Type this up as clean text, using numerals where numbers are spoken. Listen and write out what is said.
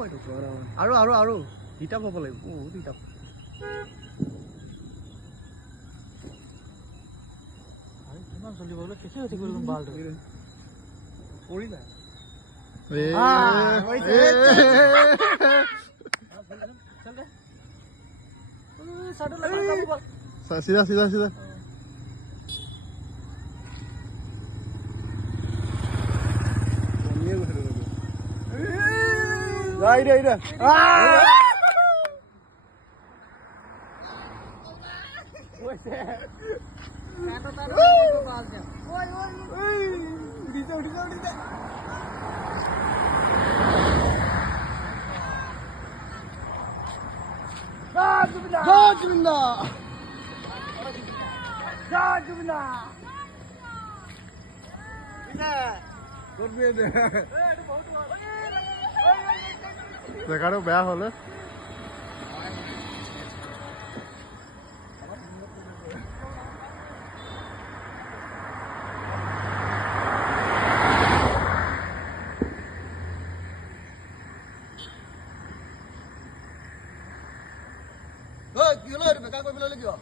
আৰু হিতাপ হ'ব লাগিব বহুত হিতাপ কিমান চলিব বোলে কেঁচি হৈ থাকিব দেখোন বালটো পৰি যায় চিধা চিধা চিধা জেগাটো বেয়া হলে কি হলো বেকাৰ কৰি পেলালে কিয়